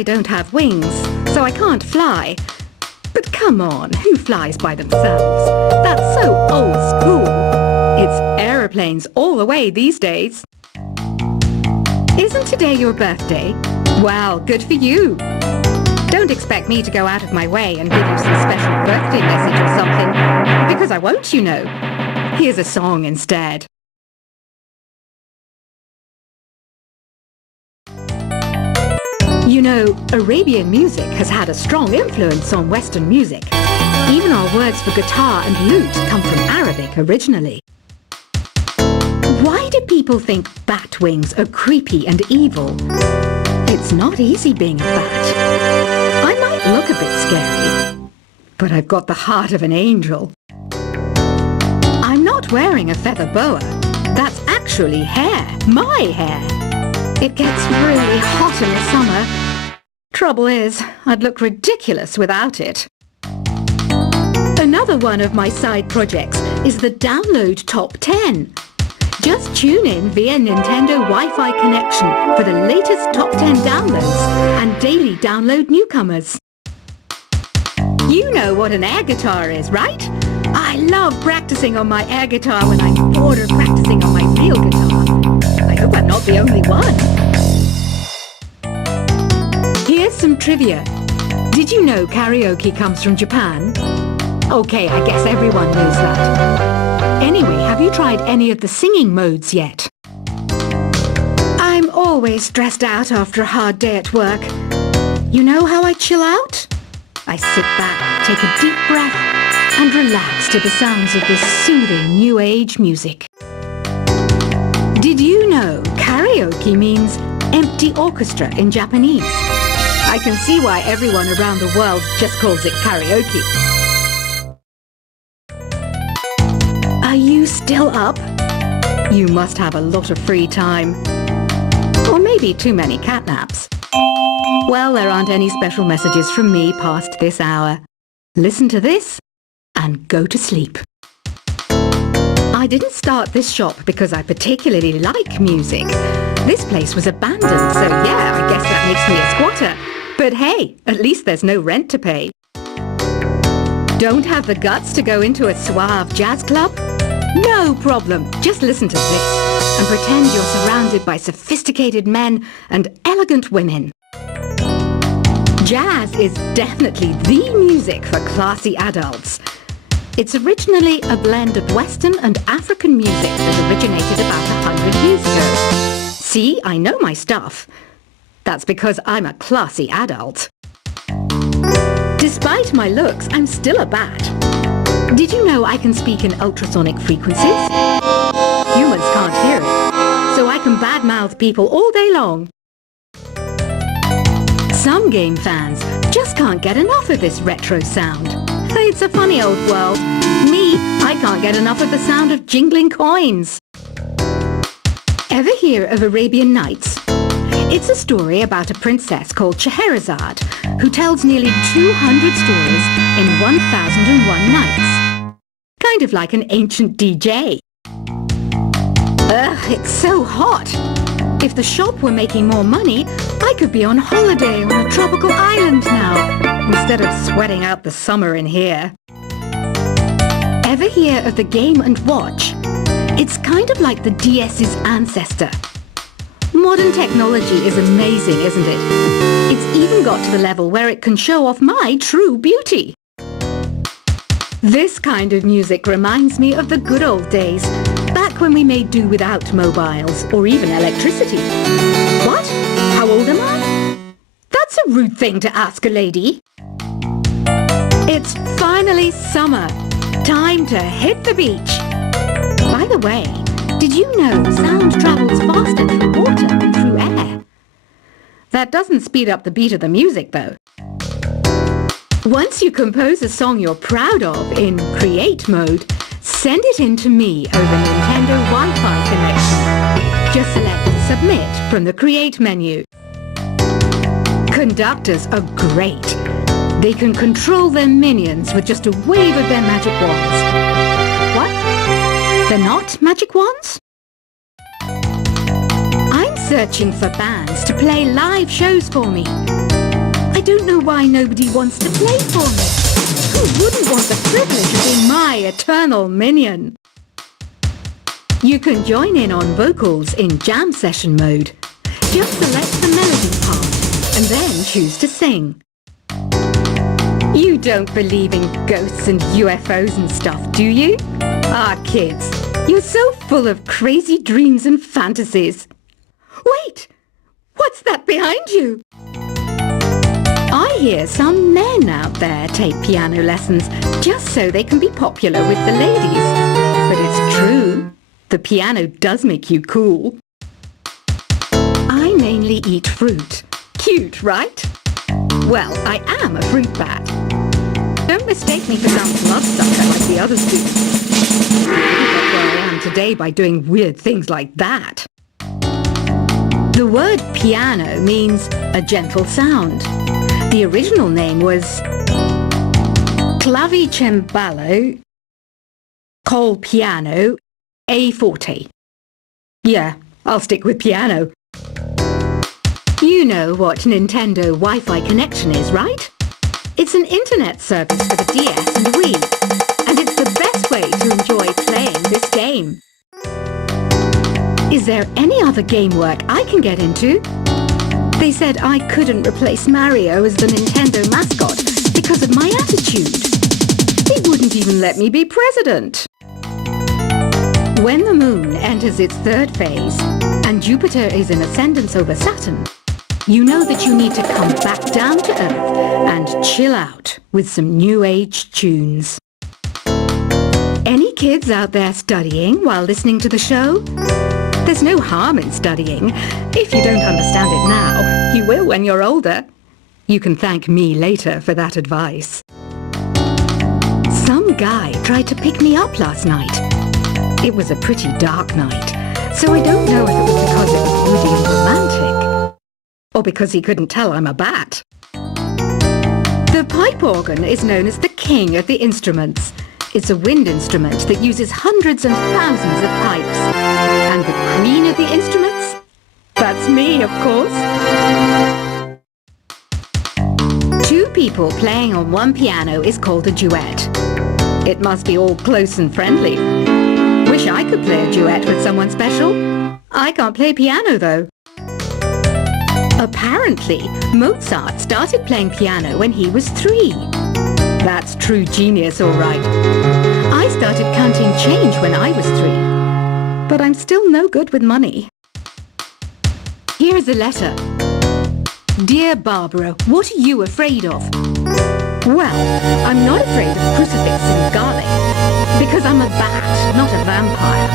I don't have wings, so I can't fly. But come on, who flies by themselves? That's so old school. It's aeroplanes all the way these days. Isn't today your birthday? Well, good for you. Don't expect me to go out of my way and give you some special birthday message or something, because I won't, you know. Here's a song instead. You know, Arabian music has had a strong influence on Western music. Even our words for guitar and lute come from Arabic originally. Why do people think bat wings are creepy and evil? It's not easy being a bat. I might look a bit scary, but I've got the heart of an angel. I'm not wearing a feather boa. That's actually hair, my hair. It gets really hot in the summer. Trouble is, I'd look ridiculous without it. Another one of my side projects is the Download Top 10. Just tune in via Nintendo Wi-Fi connection for the latest Top 10 downloads and daily download newcomers. You know what an air guitar is, right? I love practicing on my air guitar when I'm bored of practicing on my real guitar. I hope I'm not the only one. Here's some trivia. Did you know karaoke comes from Japan? Okay, I guess everyone knows that. Anyway, have you tried any of the singing modes yet? I'm always stressed out after a hard day at work. You know how I chill out? I sit back, take a deep breath, and relax to the sounds of this soothing new age music. Did you know karaoke means empty orchestra in Japanese? I can see why everyone around the world just calls it karaoke. Are you still up? You must have a lot of free time. Or maybe too many catnaps. Well, there aren't any special messages from me past this hour. Listen to this and go to sleep. I didn't start this shop because I particularly like music. This place was abandoned, so yeah, I guess that makes me a squatter. But hey, at least there's no rent to pay. Don't have the guts to go into a suave jazz club? No problem. Just listen to this and pretend you're surrounded by sophisticated men and elegant women. Jazz is definitely the music for classy adults. It's originally a blend of Western and African music that originated about 100 years ago. See, I know my stuff. That's because I'm a classy adult. Despite my looks, I'm still a bat. Did you know I can speak in ultrasonic frequencies? Humans can't hear it, so I can badmouth people all day long. Some game fans just can't get enough of this retro sound. It's a funny old world. Me, I can't get enough of the sound of jingling coins. Ever hear of Arabian Nights? It's a story about a princess called Scheherazade who tells nearly 200 stories in 1001 nights. Kind of like an ancient DJ. Ugh, it's so hot. If the shop were making more money, I could be on holiday on a tropical island now, instead of sweating out the summer in here. Ever hear of the Game & Watch? It's kind of like the DS's ancestor. Modern technology is amazing, isn't it? It's even got to the level where it can show off my true beauty. This kind of music reminds me of the good old days, back when we made do without mobiles or even electricity. What? How old am I? That's a rude thing to ask a lady. It's finally summer. Time to hit the beach. By the way, did you know sound travels faster through water than through air? That doesn't speed up the beat of the music, though. Once you compose a song you're proud of in Create mode, send it in to me over Nintendo Wi-Fi connection. Just select Submit from the Create menu. Conductors are great. They can control their minions with just a wave of their magic wands. What? They're not magic wands? I'm searching for bands to play live shows for me. why nobody wants to play for me. Who wouldn't want the privilege of being my eternal minion? You can join in on vocals in jam session mode. Just select the melody part and then choose to sing. You don't believe in ghosts and UFOs and stuff, do you? Ah, kids, you're so full of crazy dreams and fantasies. Wait! What's that behind you? I hear some men out there take piano lessons just so they can be popular with the ladies. But it's true. The piano does make you cool. I mainly eat fruit. Cute, right? Well, I am a fruit bat. Don't mistake me for some bloodsucker like the others do. I didn't get where I am today by doing weird things like that. The word piano means a gentle sound. The original name was clavicembalo col piano a forte. Yeah, I'll stick with piano. You know what Nintendo Wi-Fi connection is, right? It's an internet service for the DS and Wii, and it's the best way to enjoy playing this game. Is there any other game work I can get into? They said I couldn't replace Mario as the Nintendo mascot because of my attitude. They wouldn't even let me be president. When the moon enters its third phase and Jupiter is in ascendance over Saturn, you know that you need to come back down to Earth and chill out with some new age tunes. Any kids out there studying while listening to the show? There's no harm in studying. If you don't understand it now, you will when you're older. You can thank me later for that advice. Some guy tried to pick me up last night. It was a pretty dark night, so I don't know if it was because it was moody and romantic, or because he couldn't tell I'm a bat. The pipe organ is known as the king of the instruments. It's a wind instrument that uses hundreds and thousands of pipes. And the queen of the instruments? That's me, of course. Two people playing on one piano is called a duet. It must be all close and friendly. Wish I could play a duet with someone special. I can't play piano, though. Apparently, Mozart started playing piano when he was 3. That's true genius, all right. I started counting change when I was 3. But I'm still no good with money. Here's a letter. Dear Barbara, what are you afraid of? Well, I'm not afraid of crucifix and garlic, because I'm a bat, not a vampire.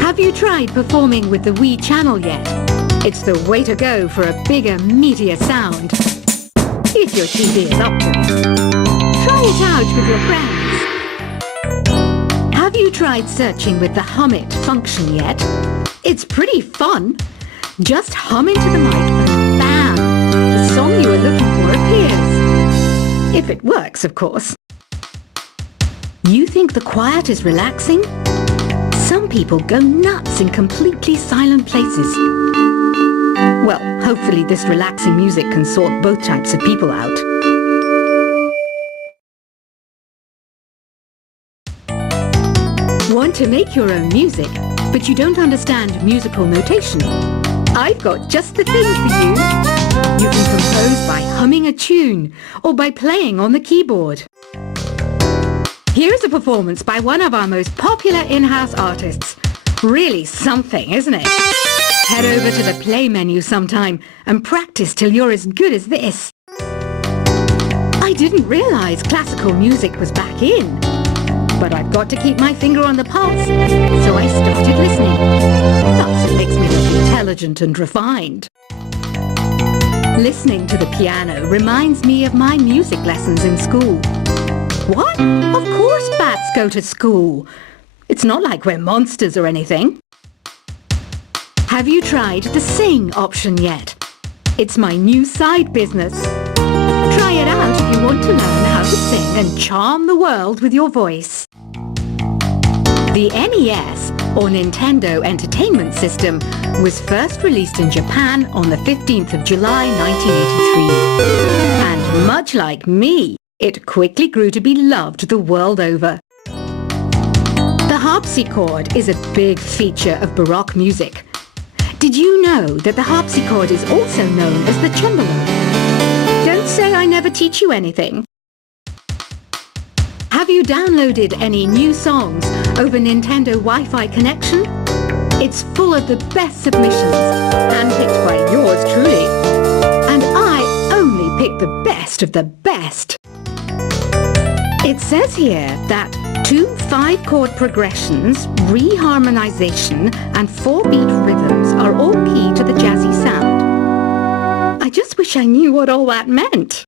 Have you tried performing with the Wii channel yet? It's the way to go for a bigger, meatier sound. If your TV is up to it. Try it out with your friends. Have you tried searching with the Hum It function yet? It's pretty fun. Just hum into the mic and bam! The song you were looking for appears. If it works, of course. You think the quiet is relaxing? Some people go nuts in completely silent places. Well, hopefully this relaxing music can sort both types of people out. Want to make your own music, but you don't understand musical notation? I've got just the thing for you. You can compose by humming a tune or by playing on the keyboard. Here's a performance by one of our most popular in-house artists. Really something, isn't it? Head over to the play menu sometime and practice till you're as good as this. I didn't realize classical music was back in. But I've got to keep my finger on the pulse, so I started listening. Thus it makes me look intelligent and refined. Listening to the piano reminds me of my music lessons in school. What? Of course bats go to school. It's not like we're monsters or anything. Have you tried the sing option yet? It's my new side business. Try it out if you want to learn how to sing and charm the world with your voice. The NES, or Nintendo Entertainment System, was first released in Japan on the 15th of July 1983. And much like me, it quickly grew to be loved the world over. The harpsichord is a big feature of Baroque music. Did you know that the harpsichord is also known as the cembalo? Don't say I never teach you anything. Have you downloaded any new songs over Nintendo Wi-Fi connection? It's full of the best submissions, handpicked by yours truly. And I only pick the best of the best. It says here that 2 5-chord progressions, reharmonization, and 4-beat rhythms are all key to the jazzy sound. I just wish I knew what all that meant.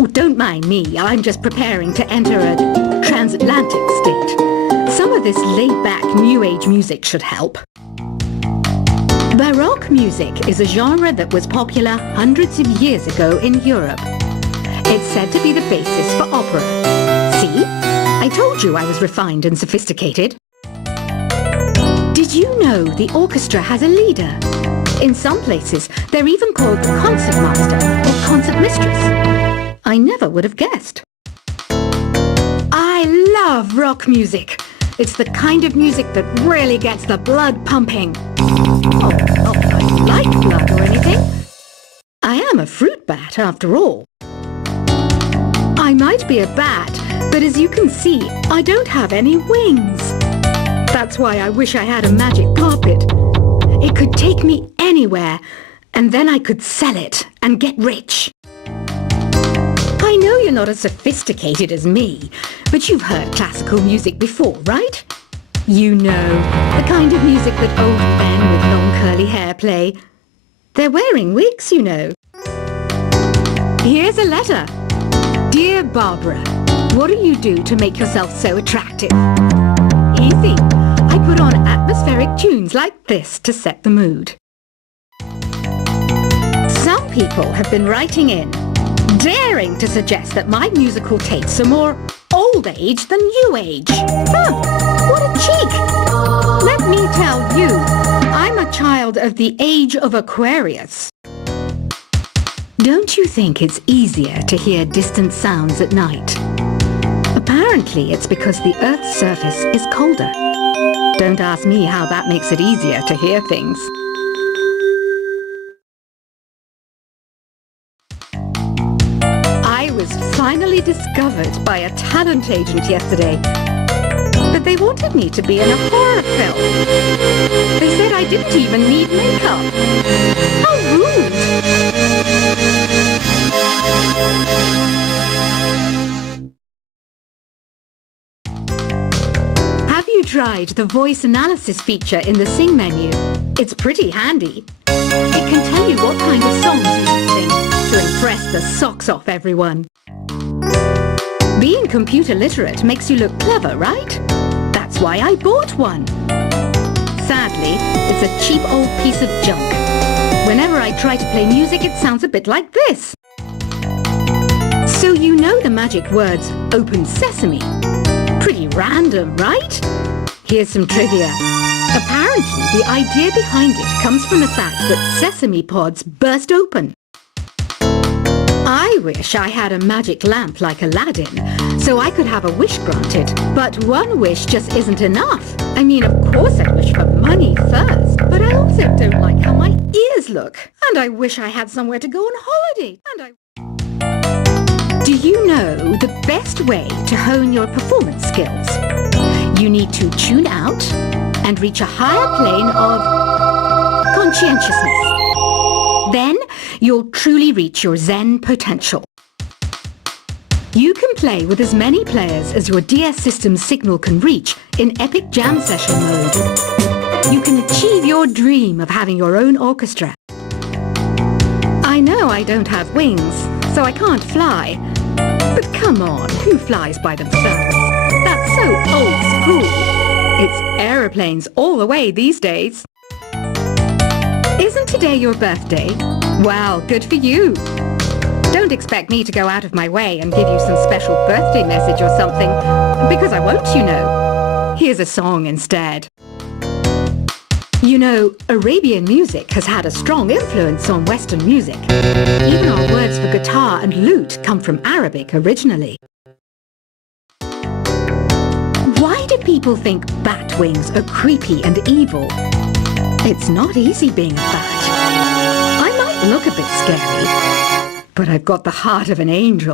Oh, don't mind me. I'm just preparing to enter a transatlantic state. Some of this laid-back New Age music should help. Baroque music is a genre that was popular hundreds of years ago in Europe. It's said to be the basis for opera. See? I told you I was refined and sophisticated. Did you know the orchestra has a leader? In some places, they're even called the concertmaster or concertmistress. I never would have guessed. I love rock music. It's the kind of music that really gets the blood pumping. Oh, not that I like blood or anything. I am a fruit bat, after all. I might be a bat, but as you can see, I don't have any wings. That's why I wish I had a magic carpet. It could take me anywhere, and then I could sell it and get rich. I know you're not as sophisticated as me, but you've heard classical music before, right? You know, the kind of music that old men with long curly hair play. They're wearing wigs, you know. Here's a letter. Dear Barbara, what do you do to make yourself so attractive? Easy. I put on atmospheric tunes like this to set the mood. Some people have been writing in, daring to suggest that my musical tastes are more old age than new age. Huh, what a cheek! Let me tell you, I'm a child of the age of Aquarius. Don't you think it's easier to hear distant sounds at night? Apparently it's because the Earth's surface is colder. Don't ask me how that makes it easier to hear things. I was finally discovered by a talent agent yesterday. But they wanted me to be in a horror film. They said I didn't even need makeup. How rude! Have you tried the voice analysis feature in the Sing menu? It's pretty handy. It can tell you what kind of songs you should sing to impress the socks off everyone. Being computer literate makes you look clever, right? That's why I bought one. Sadly, it's a cheap old piece of junk. Whenever I try to play music, it sounds a bit like this. So you know the magic words, open sesame. Pretty random, right? Here's some trivia. Apparently, the idea behind it comes from the fact that sesame pods burst open. I wish I had a magic lamp like Aladdin, so I could have a wish granted. But one wish just isn't enough. I mean, of course I'd wish for money first, but I also don't like how my ears look. And I wish I had somewhere to go on holiday. Do you know the best way to hone your performance skills? You need to tune out and reach a higher plane of conscientiousness. Then you'll truly reach your Zen potential. You can play with as many players as your DS system's signal can reach in epic jam session mode. You can achieve your dream of having your own orchestra. I know I don't have wings, so I can't fly. But come on, who flies by themselves? That's so old school. It's aeroplanes all the way these days. Isn't today your birthday? Wow, good for you. Don't expect me to go out of my way and give you some special birthday message or something, because I won't, you know. Here's a song instead. You know, Arabian music has had a strong influence on Western music. Even our words for guitar and lute come from Arabic originally. Why do people think bat wings are creepy and evil? It's not easy being a bat. I might look a bit scary, but I've got the heart of an angel.